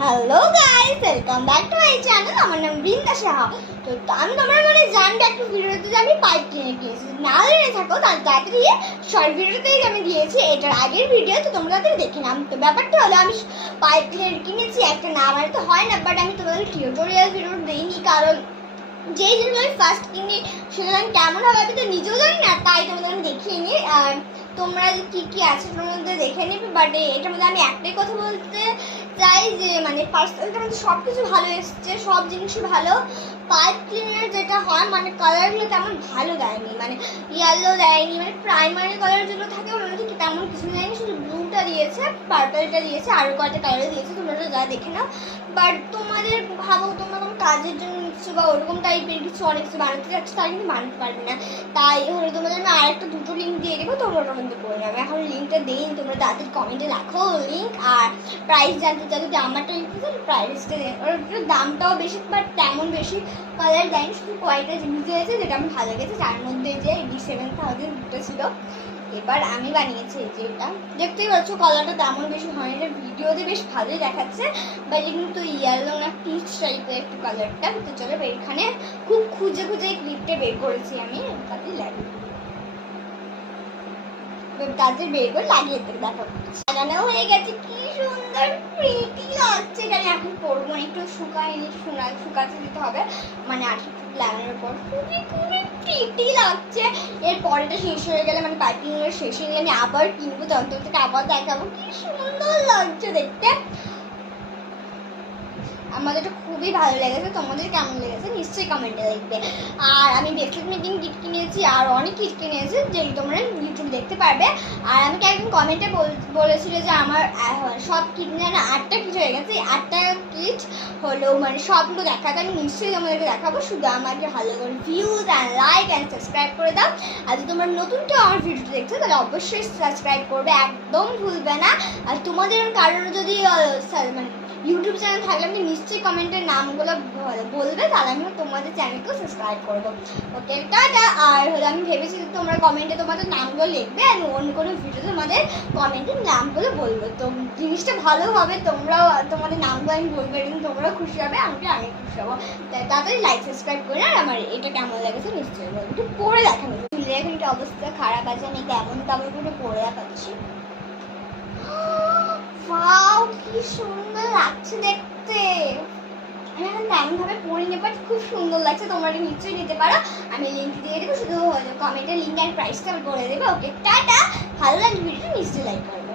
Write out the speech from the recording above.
Hello guys, welcome back to my channel. আমার নাম বৃন্দা সাহা। তো আমি তোমরা জানবে একটা ভিডিওতে যে আমি পাইপ কিনে গিয়েছি, না জেনে থাকো তাহলে তাড়াতাড়ি শর্ট ভিডিওতেই আমি দিয়েছি এটার আগের ভিডিও, তো তোমরা তাড়াতাড়ি দেখে নাও। তো ব্যাপারটা হলো আমি পাইপ কিনেছি একটা, না মানে তো হয় না, বাট আমি তোমাদের টিউটোরিয়াল ভিডিও দিইনি, কারণ যেই জিনিস আমি ফার্স্ট কিনি সেটা আমি কেমন হবে আমি তো নিজেও জানি না, তাই তোমাদের আমি দেখিয়ে নিই। আর তোমরা কি কি আছে তোমার মধ্যে দেখে নিবে। বাট এটার মধ্যে আমি একটাই কথা বলতে চাই যে মানে পার্সোনালটার মধ্যে সব কিছু ভালো এসছে, সব জিনিসই ভালো। পাইপ ক্লিনার যেটা হয় মানে কালারগুলো তেমন ভালো দেয়নি, মানে ইয়েলো দেয়নি, মানে প্রাইমারি কালার যেগুলো থাকে ওর মধ্যে তেমন কিছু দেয়নি, শুধু ব্লুটা দিয়েছে, পার্পলটা দিয়েছে, আরও কয়েকটা কালার দিয়েছে, তোমরা যা দেখে নাও। বাট তোমাদের ভাবো তোমরা কোনো কাজের জন্য নিচ্ছ বা ওরকম টাইপের কিছু অনেক কিছু বানাতে যাচ্ছ, তাই কিন্তু বানাতে পারবে না। তাই হলে তোমাদের আমি আরেকটা দুটো লিঙ্ক দিয়ে দেবো, তোমরা ওটার মধ্যে করে নেবে। এখন লিঙ্কটা দিন, তোমরা তাড়াতাড়ি কমেন্টে রাখো লিঙ্ক। আর প্রাইস জানতে চাইলে যে আমারটা লিখতে প্রাইসটা দেন, ওর দামটাও বেশি, বাট তেমন বেশি কালার দেয়নি, শুধু কয়েকটা জিনিস দিয়েছে যেটা আমি ভালো লেগেছে, তার মধ্যে যে 87,000 ছিল। এবার আমি বানিয়েছি এই যে এটা, দেখতেই পাচ্ছ কালারটা তেমন বেশি হয়নি, এটা ভিডিওতে বেশ ভালোই দেখাচ্ছে, বাট কিন্তু ইয়েলো না পিচ টাইপের একটু কালারটা। তো চলো এখানে খুব খুঁজে খুঁজে ক্লিপটা বের করেছি আমি, তাতে তাদের বের করে লাগিয়ে দেখো লাগানো হয়ে গেছে, কি সুন্দর প্রিটি লাগছে। এটা এখন পরবো না, একটু শুকায়নি, শুকাতে দিতে হবে, মানে 8 লাগানোর পর খুবই খুবই প্রিটি লাগছে। এর পরেটা শেষ হয়ে গেলে মানে পাইপিং শেষ হয়ে গেলে আমি আবার কিনবো, তখন থেকে আবার দেখাবো, কি সুন্দর লাগছে দেখতে। আমাদের এটা খুবই ভালো লেগেছে, তোমাদের কেমন লেগেছে নিশ্চয়ই কমেন্টে লিখবে। আর আমি ব্রেসলেট মেকিং কিট কিনেছি, আর অনেক কিট কিনেছি যেগুলো তোমরা ইউটিউব দেখতে পারবে। আর আমাকে একজন কমেন্টে বলেছিল যে আমার সব কিট নিয়ে না 8টা কিট হয়ে গেছে, 8টা কিট হলো মানে সবগুলো দেখাতে আমি নিশ্চয়ই তোমাদেরকে দেখাবো, শুধু আমাকে ভালো করে views and like and subscribe করে দাও। আর যদি তোমরা নতুন কেউ আমার ভিডিওটা দেখছো তাহলে অবশ্যই সাবস্ক্রাইব করবে, একদম ভুলবে না। আর তোমাদের কারণে যদি মানে ইউটিউব চ্যানেল থাকলে আমি নিশ্চয়ই কমেন্টের নামগুলো বলবে, তাহলে আমি তোমাদের চ্যানেলকেও সাবস্ক্রাইব করবো। ওকে টাটা। আর হলো আমি ভেবেছি যে তোমরা কমেন্টে তোমাদের নামগুলো লিখবে, আর অন্য কোনো ভিডিওতে তোমাদের কমেন্টের নামগুলো বলবো, তো জিনিসটা ভালো হবে, তোমরাও তোমাদের নামগুলো আমি বলবো, কিন্তু তোমরাও খুশি হবে, আমি খুশি হবো। তাড়াতাড়ি লাইক সাবস্ক্রাইব করে। আর আমার এটা কেমন লেগেছে নিশ্চয়ই বলবো, একটু পরে দেখানো চুলে এখন একটা অবস্থা খারাপ আছে, আমি কেমন কাপড় করে পরে দেখাচ্ছি। ওয়াও কি সুন্দর লাগছে দেখতে, আমি এখন তেমন ভাবে পরিনি, বাট খুব সুন্দর লাগছে, তোমরা নিশ্চয়ই নিতে পারো। আমি লিঙ্ক দিয়ে দেবো, শুধু কমেন্টে লিঙ্ক আর প্রাইসটা আমি বলে দেবো। ওকে টাটা, ভালো লাগবে ভিডিওটা নিশ্চয়ই লাইক করো।